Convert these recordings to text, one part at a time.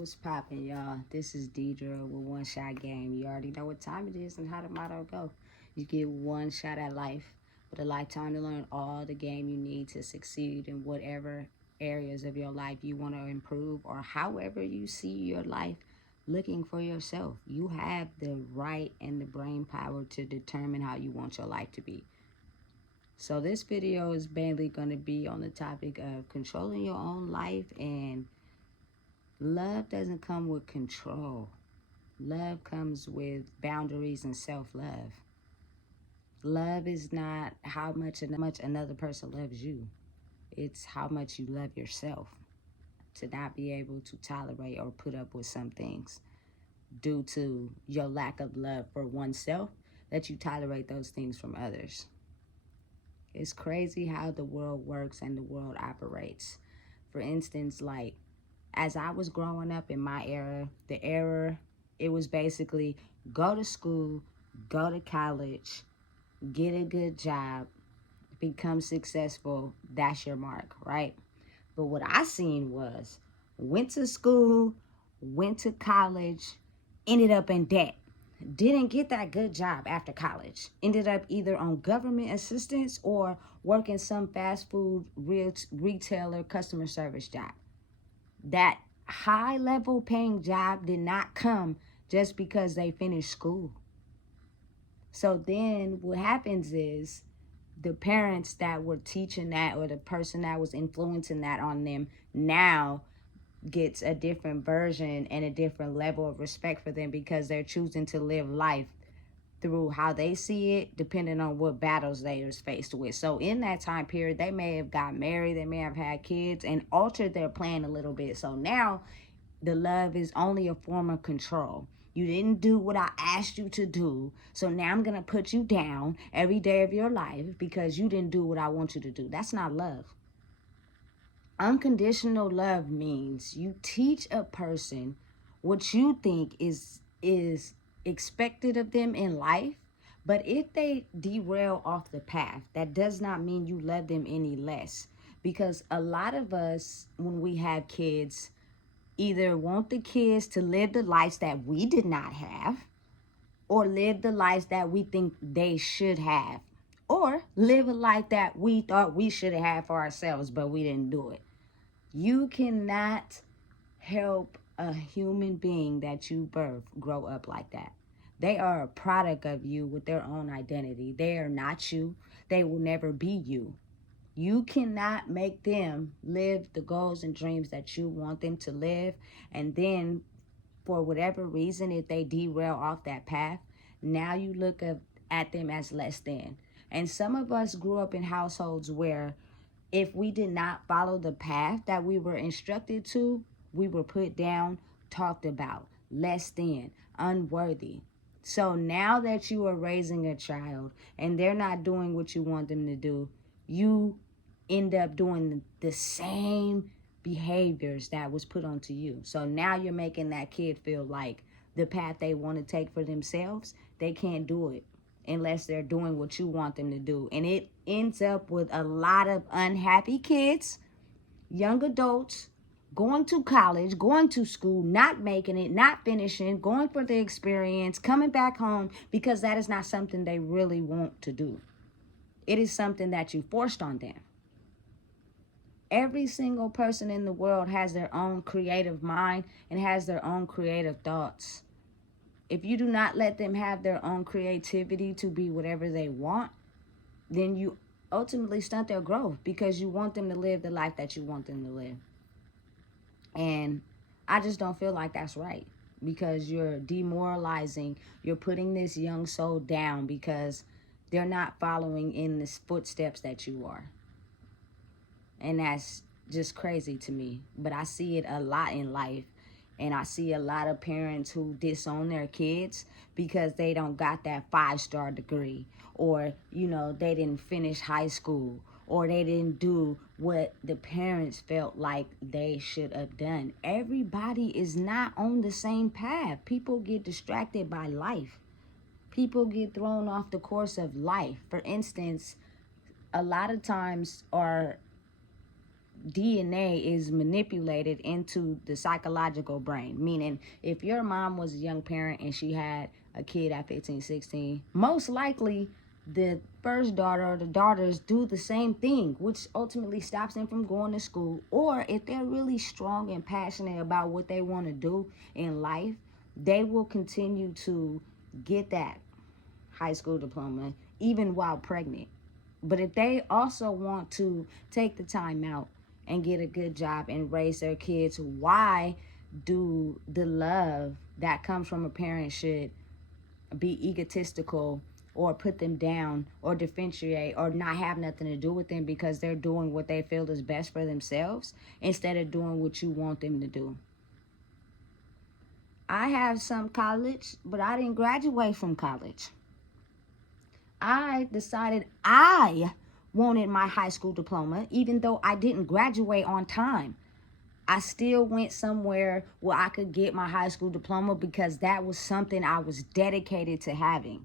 What's poppin', y'all? This is Deidre with One Shot Game. You already know what time it is and how the motto go. You get one shot at life, with a lifetime to learn all the game you need to succeed in whatever areas of your life you want to improve, or however you see your life looking for yourself. You have the right and the brain power to determine how you want your life to be. So this video is mainly going to be on the topic of controlling your own life, and love doesn't come with control. Love comes with boundaries and self-love. Love is not how much another person loves you. It's how much you love yourself. To not be able to tolerate or put up with some things due to your lack of love for oneself, that you tolerate those things from others. It's crazy how the world works and the world operates. For instance, like, as I was growing up in my era, it was basically go to school, go to college, get a good job, become successful. That's your mark, right? But what I seen was went to school, went to college, ended up in debt. Didn't get that good job after college. Ended up either on government assistance or working some fast food retailer customer service job. That high level paying job did not come just because they finished school. So then what happens is the parents that were teaching that, or the person that was influencing that on them, now gets a different version and a different level of respect for them, because they're choosing to live life through how they see it, depending on what battles they was faced with. So in that time period, they may have got married, they may have had kids, and altered their plan a little bit. So now the love is only a form of control. You didn't do what I asked you to do, so now I'm gonna put you down every day of your life because you didn't do what I want you to do. That's not love. Unconditional love means you teach a person what you think is expected of them in life, but if they derail off the path, that does not mean you love them any less. Because a lot of us, when we have kids, either want the kids to live the lives that we did not have, or live the lives that we think they should have, or live a life that we thought we should have had for ourselves, but we didn't do it. You cannot help a human being that you birth grow up like that. They are a product of you with their own identity. They are not you. They will never be you. You cannot make them live the goals and dreams that you want them to live. And then, for whatever reason, if they derail off that path, now you look at them as less than. And some of us grew up in households where if we did not follow the path that we were instructed to, we were put down, talked about, less than, unworthy. So now that you are raising a child and they're not doing what you want them to do, you end up doing the same behaviors that was put onto you. So now you're making that kid feel like the path they want to take for themselves, they can't do it unless they're doing what you want them to do. And it ends up with a lot of unhappy kids, young adults, going to college, going to school, not making it, not finishing, going for the experience, coming back home, because that is not something they really want to do. It is something that you forced on them. Every single person in the world has their own creative mind and has their own creative thoughts. If you do not let them have their own creativity to be whatever they want, then you ultimately stunt their growth, because you want them to live the life that you want them to live. And I just don't feel like that's right, because you're demoralizing, you're putting this young soul down because they're not following in the footsteps that you are. And that's just crazy to me. But I see it a lot in life. And I see a lot of parents who disown their kids because they don't got that 5-star degree, or, they didn't finish high school, or they didn't do what the parents felt like they should have done. Everybody is not on the same path. People get distracted by life. People get thrown off the course of life. For instance, a lot of times DNA is manipulated into the psychological brain. Meaning, if your mom was a young parent and she had a kid at 15, 16, most likely the first daughter or the daughters do the same thing, which ultimately stops them from going to school. Or if they're really strong and passionate about what they want to do in life, they will continue to get that high school diploma even while pregnant. But if they also want to take the time out and get a good job and raise their kids, why do the love that comes from a parent should be egotistical or put them down or differentiate or not have nothing to do with them because they're doing what they feel is best for themselves instead of doing what you want them to do? I have some college, but I didn't graduate from college. I decided I wanted my high school diploma, even though I didn't graduate on time. I still went somewhere where I could get my high school diploma because that was something I was dedicated to having.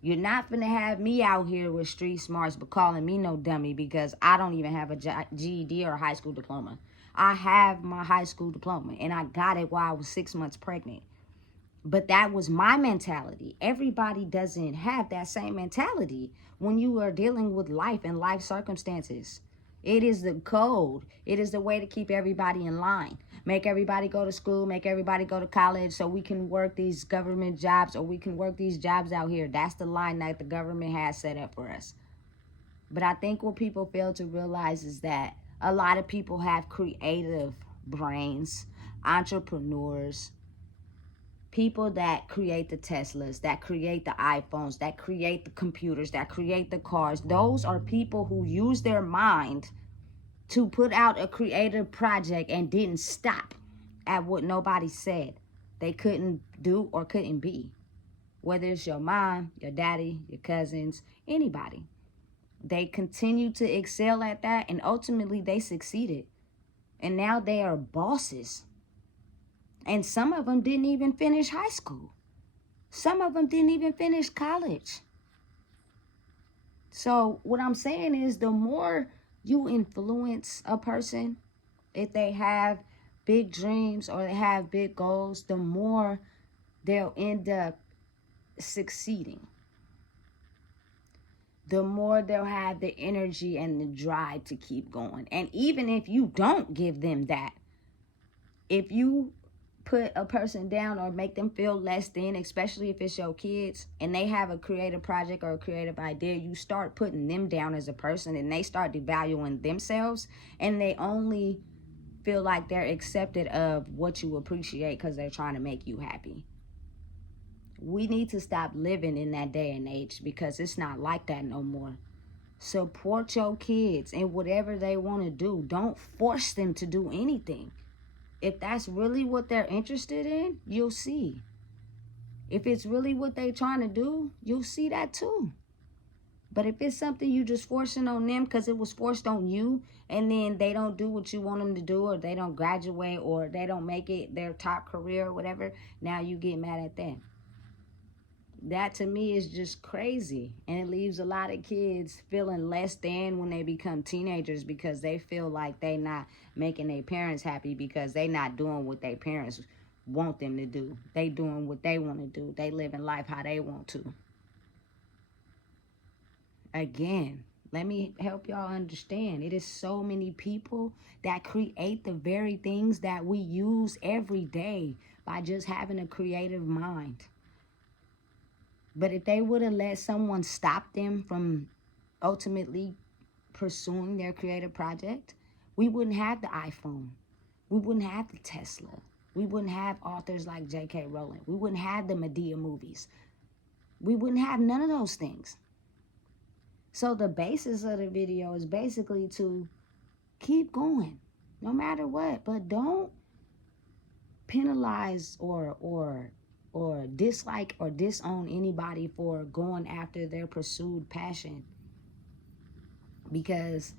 You're not gonna have me out here with street smarts but calling me no dummy because I don't even have a GED or a high school diploma. I have my high school diploma and I got it while I was 6 months pregnant. But that was my mentality. Everybody doesn't have that same mentality when you are dealing with life and life circumstances. It is the code. It is the way to keep everybody in line. Make everybody go to school, make everybody go to college so we can work these government jobs or we can work these jobs out here. That's the line that the government has set up for us. But I think what people fail to realize is that a lot of people have creative brains, entrepreneurs, people that create the Teslas, that create the iPhones, that create the computers, that create the cars. Those are people who use their mind to put out a creative project and didn't stop at what nobody said they couldn't do or couldn't be. Whether it's your mom, your daddy, your cousins, anybody. They continue to excel at that and ultimately they succeeded. And now they are bosses. And some of them didn't even finish high school. Some of them didn't even finish college. So what I'm saying is the more you influence a person, if they have big dreams or they have big goals, the more they'll end up succeeding. The more they'll have the energy and the drive to keep going. And even if you don't give them that, if you put a person down or make them feel less than, especially if it's your kids and they have a creative project or a creative idea, you start putting them down as a person and they start devaluing themselves and they only feel like they're accepted of what you appreciate because they're trying to make you happy. We need to stop living in that day and age because it's not like that no more. Support your kids in whatever they want to do. Don't force them to do anything. If that's really what they're interested in, you'll see. If it's really what they're trying to do, you'll see that too. But if it's something you just forcing on them because it was forced on you and then they don't do what you want them to do or they don't graduate or they don't make it their top career or whatever, now you get mad at them. That to me is just crazy. And it leaves a lot of kids feeling less than when they become teenagers because they feel like they not making their parents happy because they not doing what their parents want them to do. They doing what they want to do. They living life how they want to. Again, let me help y'all understand. It is so many people that create the very things that we use every day by just having a creative mind. But if they would have let someone stop them from ultimately pursuing their creative project, we wouldn't have the iPhone. We wouldn't have the Tesla. We wouldn't have authors like J.K. Rowling. We wouldn't have the Medea movies. We wouldn't have none of those things. So the basis of the video is basically to keep going, no matter what. But don't penalize or dislike or disown anybody for going after their pursued passion, because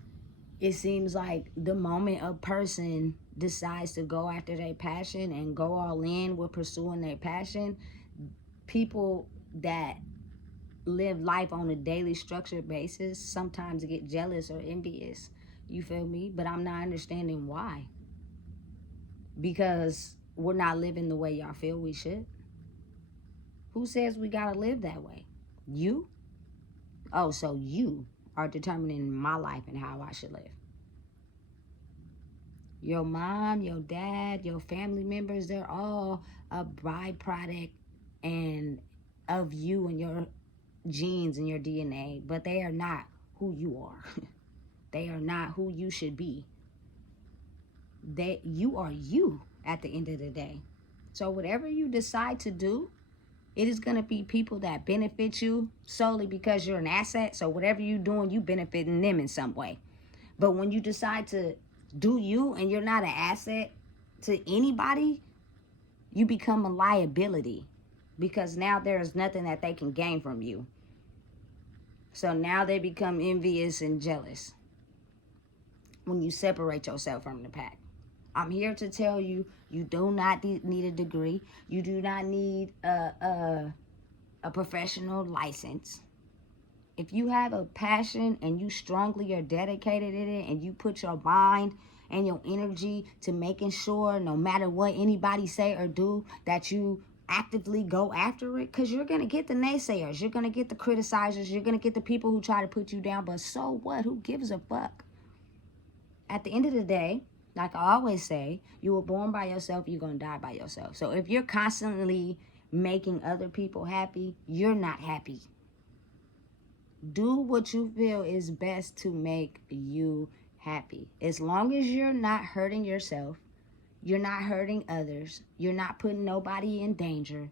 it seems like the moment a person decides to go after their passion and go all in with pursuing their passion, people that live life on a daily structured basis sometimes get jealous or envious You feel me? But I'm not understanding why. Because we're not living the way y'all feel we should. Who says we gotta live that way? You? Oh, so you are determining my life and how I should live. Your mom, your dad, your family members, they're all a byproduct and of you and your genes and your DNA, but they are not who you are. They are not who you should be. You are you at the end of the day. So whatever you decide to do, it is going to be people that benefit you solely because you're an asset. So whatever you're doing, you benefiting them in some way. But when you decide to do you and you're not an asset to anybody, you become a liability because now there's nothing that they can gain from you. So now they become envious and jealous when you separate yourself from the pack. I'm here to tell you, you do not need a degree. You do not need a professional license. If you have a passion and you strongly are dedicated in it and you put your mind and your energy to making sure no matter what anybody say or do that you actively go after it, because you're going to get the naysayers, you're going to get the criticizers, you're going to get the people who try to put you down, but so what? Who gives a fuck? At the end of the day, like I always say, you were born by yourself, you're going to die by yourself. So if you're constantly making other people happy, you're not happy. Do what you feel is best to make you happy. As long as you're not hurting yourself, you're not hurting others, you're not putting nobody in danger,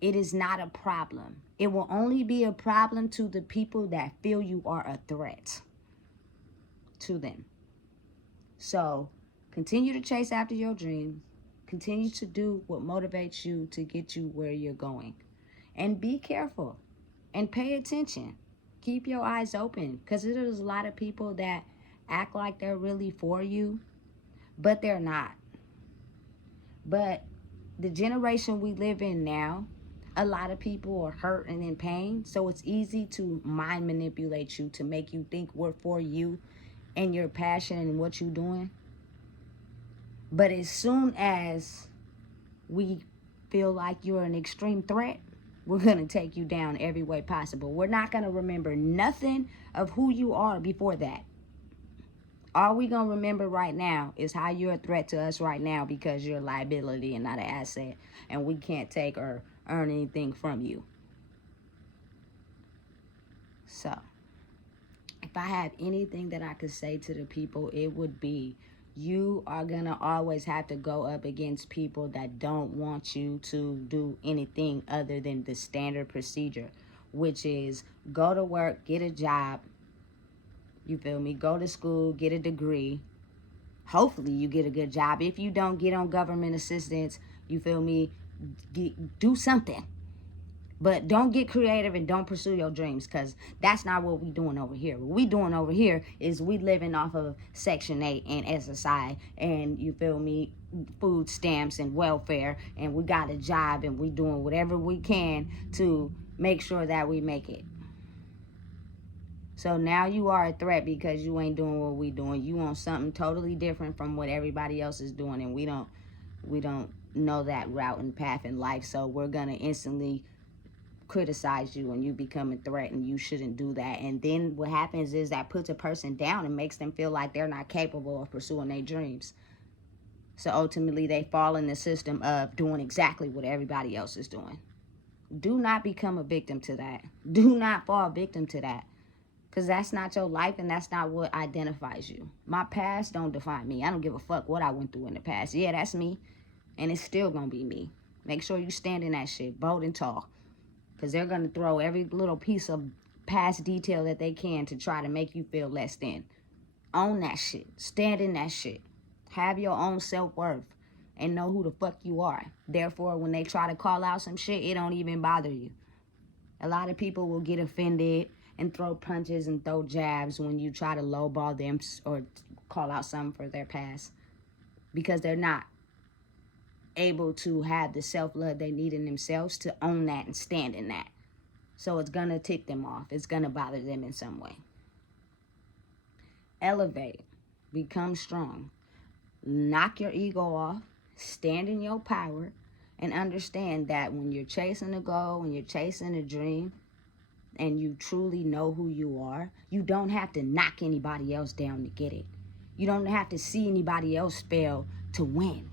it is not a problem. It will only be a problem to the people that feel you are a threat to them. So continue to chase after your dreams. Continue to do what motivates you to get you where you're going. And be careful and pay attention. Keep your eyes open, because there's a lot of people that act like they're really for you, but they're not. But the generation we live in now, a lot of people are hurt and in pain, so it's easy to mind manipulate you to make you think we're for you and your passion and what you're doing. But as soon as we feel like you're an extreme threat, we're going to take you down every way possible. We're not going to remember nothing of who you are before that. All we going to remember right now is how you're a threat to us right now because you're a liability and not an asset. And we can't take or earn anything from you. So, if I have anything that I could say to the people, it would be, you are going to always have to go up against people that don't want you to do anything other than the standard procedure, which is go to work, get a job, you feel me, go to school, get a degree. Hopefully you get a good job. If you don't, get on government assistance, you feel me, do something. But don't get creative and don't pursue your dreams, because that's not what we doing over here. What we doing over here is we living off of Section 8 and SSI and, you feel me, food stamps and welfare, and we got a job and we doing whatever we can to make sure that we make it. So now you are a threat because you ain't doing what we doing. You want something totally different from what everybody else is doing, and we don't know that route and path in life, so we're gonna instantly criticize you and you become a threat and you shouldn't do that. And then what happens is that puts a person down and makes them feel like they're not capable of pursuing their dreams. So ultimately they fall in the system of doing exactly what everybody else is doing. Do not become a victim to that. Do not fall victim to that, because that's not your life and that's not what identifies you. My past don't define me. I don't give a fuck what I went through in the past. Yeah, that's me, and it's still gonna be me. Make sure you stand in that shit bold and tall, because they're going to throw every little piece of past detail that they can to try to make you feel less than. Own that shit. Stand in that shit. Have your own self-worth and know who the fuck you are. Therefore, when they try to call out some shit, it don't even bother you. A lot of people will get offended and throw punches and throw jabs when you try to lowball them or call out something for their past, because they're not able to have the self-love they need in themselves to own that and stand in that. So it's gonna tick them off. It's gonna bother them in some way. elevate, become strong, knock your ego off, stand in your power, and understand that when you're chasing a goal, when you're chasing a dream, and you truly know who you are, you don't have to knock anybody else down to get it. You don't have to see anybody else fail to win.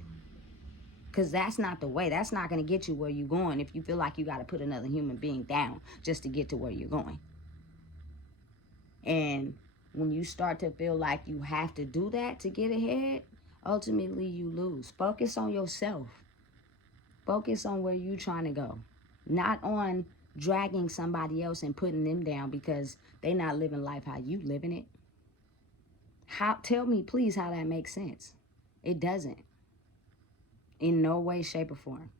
Because that's not the way. That's not going to get you where you're going if you feel like you got to put another human being down just to get to where you're going. And when you start to feel like you have to do that to get ahead, ultimately you lose. Focus on yourself. Focus on where you're trying to go. Not on dragging somebody else and putting them down because they're not living life how you living it. Tell me, please, how that makes sense. It doesn't. In no way, shape, or form.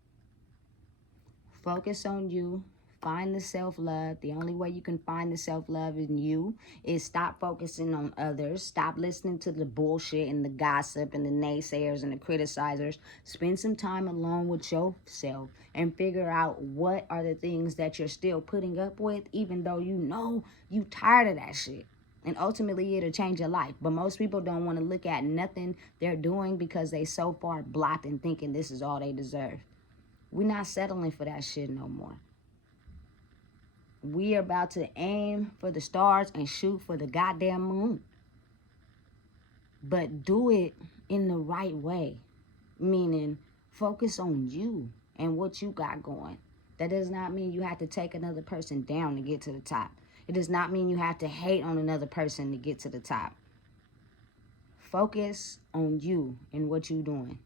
Focus on you. Find the self-love. The only way you can find the self-love in you is stop focusing on others. Stop listening to the bullshit and the gossip and the naysayers and the criticizers. Spend some time alone with yourself and figure out what are the things that you're still putting up with, even though you know you tired of that shit. And ultimately, it'll change your life. But most people don't want to look at nothing they're doing because they so far blocked and thinking this is all they deserve. We're not settling for that shit no more. We are about to aim for the stars and shoot for the goddamn moon. But do it in the right way. Meaning, focus on you and what you got going. That does not mean you have to take another person down to get to the top. It does not mean you have to hate on another person to get to the top. Focus on you and what you're doing.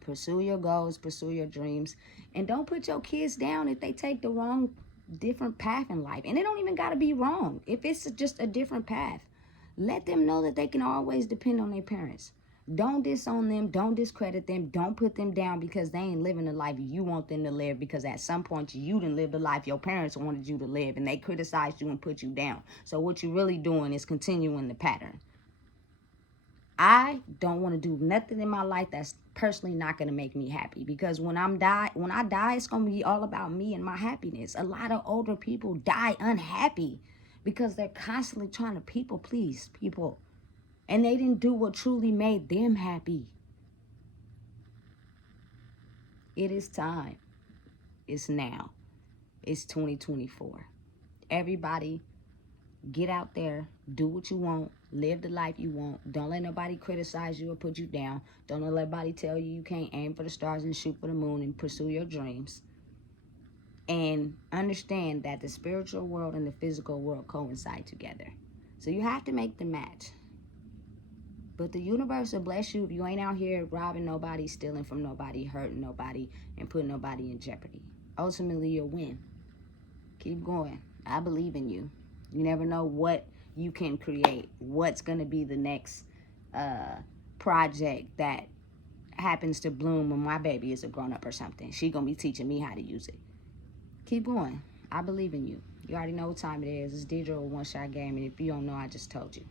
Pursue your goals, pursue your dreams, and don't put your kids down if they take the wrong, different path in life. And it don't even got to be wrong. If it's just a different path, let them know that they can always depend on their parents. Don't disown them. Don't discredit them. Don't put them down because they ain't living the life you want them to live, because at some point you didn't live the life your parents wanted you to live and they criticized you and put you down. So what you're really doing is continuing the pattern. I don't want to do nothing in my life that's personally not going to make me happy, because when I die, it's going to be all about me and my happiness. A lot of older people die unhappy because they're constantly trying to people please people. And they didn't do what truly made them happy. It is time. It's now. It's 2024. Everybody, get out there. Do what you want. Live the life you want. Don't let nobody criticize you or put you down. Don't let anybody tell you you can't aim for the stars and shoot for the moon and pursue your dreams. And understand that the spiritual world and the physical world coincide together. So you have to make the match. But the universe will bless you if you ain't out here robbing nobody, stealing from nobody, hurting nobody, and putting nobody in jeopardy. Ultimately, you'll win. Keep going. I believe in you. You never know what you can create, what's going to be the next project that happens to bloom when my baby is a grown-up or something. She going to be teaching me how to use it. Keep going. I believe in you. You already know what time it is. It's Deidre with One Shot Game, and if you don't know, I just told you.